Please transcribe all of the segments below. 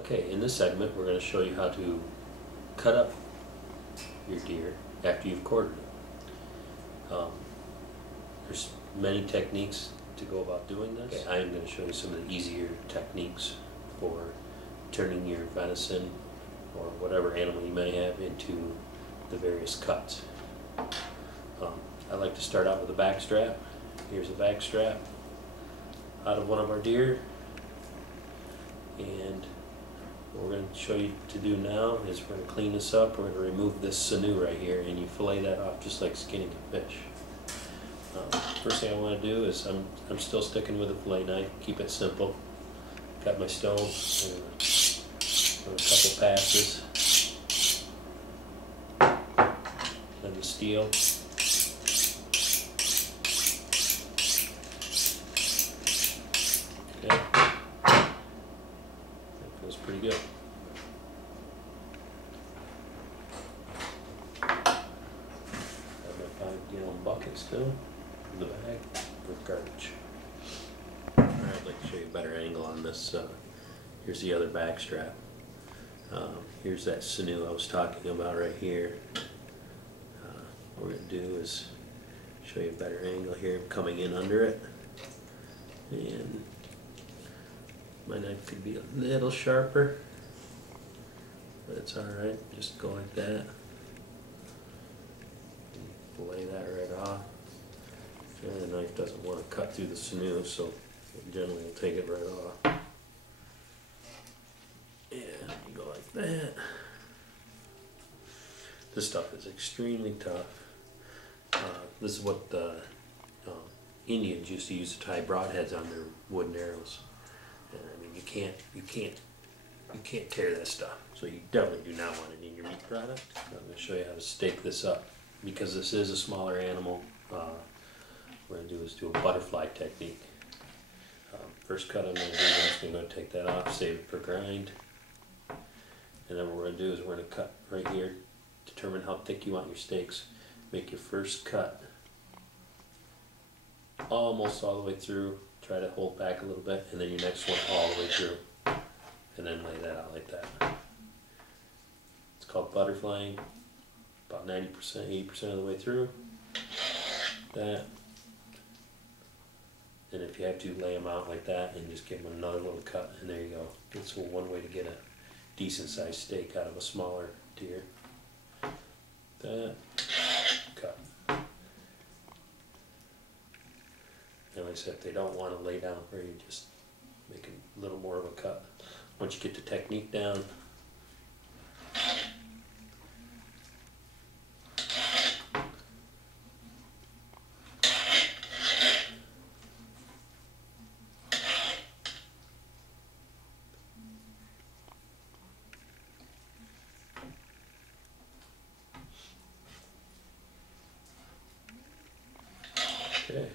Okay, in this segment we're going to show you how to cut up your deer after you've quartered it. There's many techniques to go about doing this. Okay, I am going to show you some of the easier techniques for turning your venison or whatever animal you may have into the various cuts. I like to start out with a back strap. Here's a back strap out of one of our deer, and what we're going to show you to do now is we're going to clean this up. We're going to remove this sinew right here, and you fillet that off just like skinning a fish. First thing I want to do is I'm still sticking with a fillet knife. Keep it simple. Got my stone and a couple passes, then the steel. Okay, that feels pretty good. Got my 5-gallon bucket still in the bag with garbage. Alright, I'd like to show you a better angle on this. Here's the other back strap. Here's that sinew I was talking about right here. What we're going to do is show you a better angle here. I'm coming in under it, and my knife could be a little sharper, but it's alright. Just go like that. Fillet that right off. Generally the knife doesn't want to cut through the sinew, so generally we'll take it right off. And you go like that. This stuff is extremely tough. This is what the Indians used to use to tie broadheads on their wooden arrows. And I mean, you can't tear that stuff. So you definitely do not want it in your meat product. I'm going to show you how to stake this up. Because this is a smaller animal, what we're going to do is do a butterfly technique. First cut I'm going to do is I'm going to take that off, save it for grind. And then what we're going to do is we're going to cut right here, determine how thick you want your steaks. Make your first cut almost all the way through, try to hold back a little bit, and then your next one all the way through, and then lay that out like that. It's called butterflying, about 90%, 80% of the way through. That. And if you have to, lay them out like that and just give them another little cut, and there you go. That's one way to get a decent sized steak out of a smaller deer. That. Cut. And like I said, if they don't want to lay down where you just make a little more of a cut. Once you get the technique down, okay.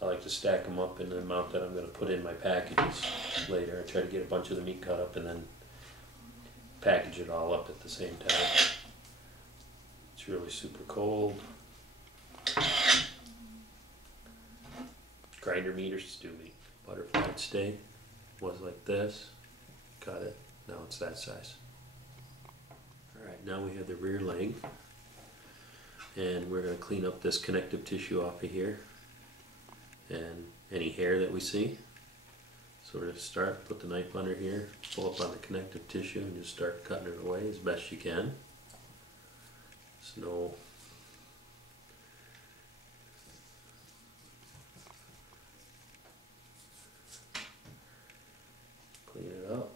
I like to stack them up in the amount that I'm going to put in my packages later. I try to get a bunch of the meat cut up and then package it all up at the same time. It's really super cold. Grinder meat or stew meat. Butterfly steak was like this. Cut it. Now it's that size. Alright, now we have the rear leg. And we're going to clean up this connective tissue off of here and any hair that we see. So we're going to start, put the knife under here, pull up on the connective tissue and just start cutting it away as best you can. There's no clean it up.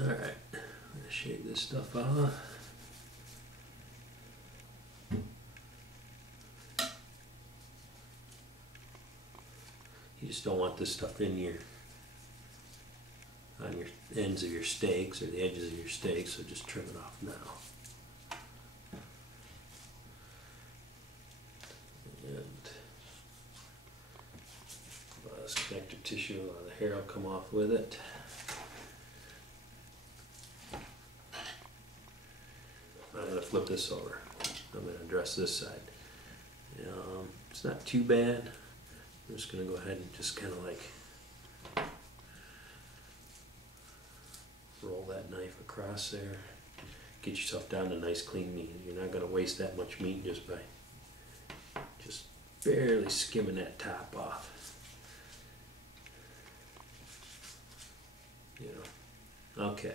Alright, I'm going to shave this stuff off. You just don't want this stuff in your on your ends of your steaks or the edges of your steaks, so just trim it off now. tissue, the hair will come off with it. I'm going to flip this over. I'm going to address this side. It's not too bad. I'm just going to go ahead and just kind of like roll that knife across there. Get yourself down to nice clean meat. You're not going to waste that much meat just by just barely skimming that top off. You know. Okay.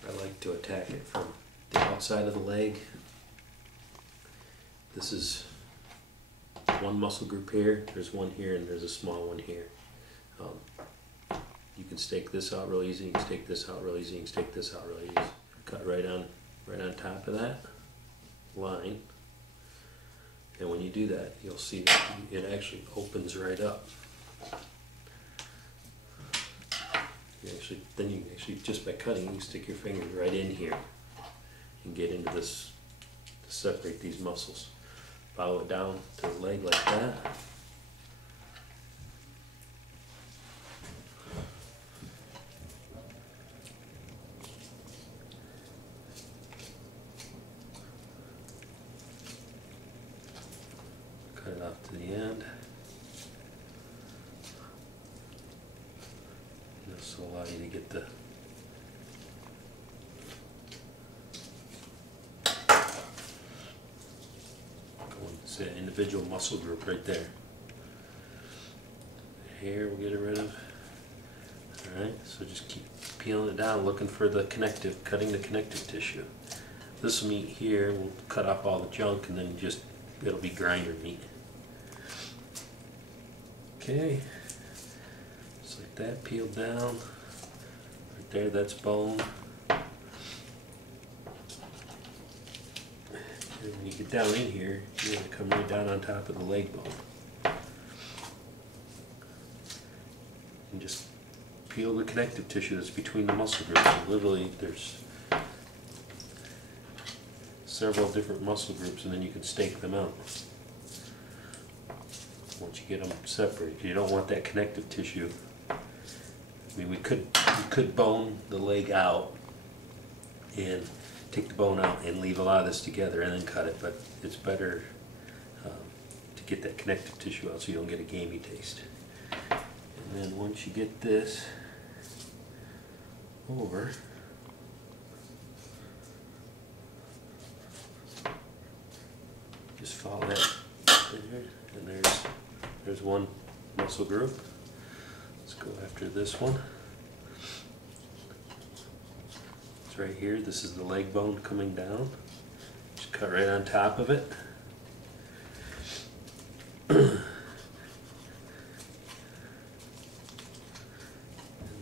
I like to attack it from the outside of the leg. This is one muscle group here, there's one here, and there's a small one here. You can stake this out real easy, you can stake this out real easy, you can stake this out real easy. Cut right on top of that line. And when you do that, you'll see that it actually opens right up. Then you actually, just by cutting, you can stick your fingers right in here and get into this to separate these muscles. Follow it down to the leg like that. Cut it off to the end. This will allow you to get the it's an individual muscle group right there. The hair we'll get rid of. Alright, so just keep peeling it down, looking for the connective, cutting the connective tissue. This meat here will cut off all the junk, and then just it'll be grinder meat. Okay, just like that, peeled down. Right there, that's bone. And when you get down in here, you're going to come right down on top of the leg bone. And just peel the connective tissue that's between the muscle groups. So literally, there's several different muscle groups, and then you can stake them out. Once you get them separated, you don't want that connective tissue. I mean, we could bone the leg out and take the bone out and leave a lot of this together and then cut it, but it's better to get that connective tissue out so you don't get a gamey taste. And then once you get this over, just follow that there, and there's one muscle group. Let's go after this one. Right here, this is the leg bone coming down. Just cut right on top of it. And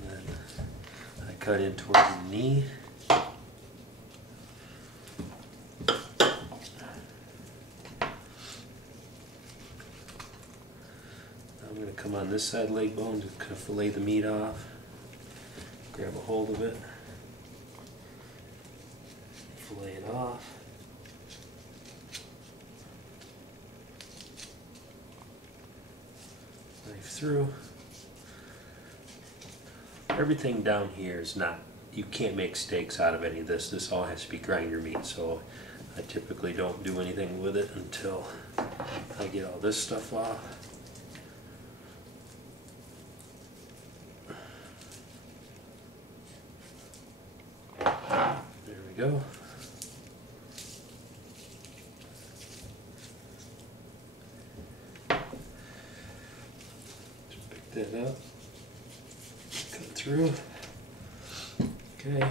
then I cut in towards the knee. I'm going to come on this side leg bone, just kind of fillet the meat off. Grab a hold of it. Fillet it off. Knife through. Everything down here is not, you can't make steaks out of any of this. This all has to be grinder meat, so I typically don't do anything with it until I get all this stuff off. There we go. That up, cut through. Okay.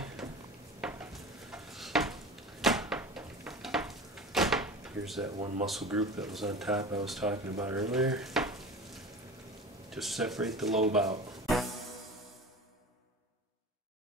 Here's that one muscle group that was on top I was talking about earlier. Just separate the lobe out.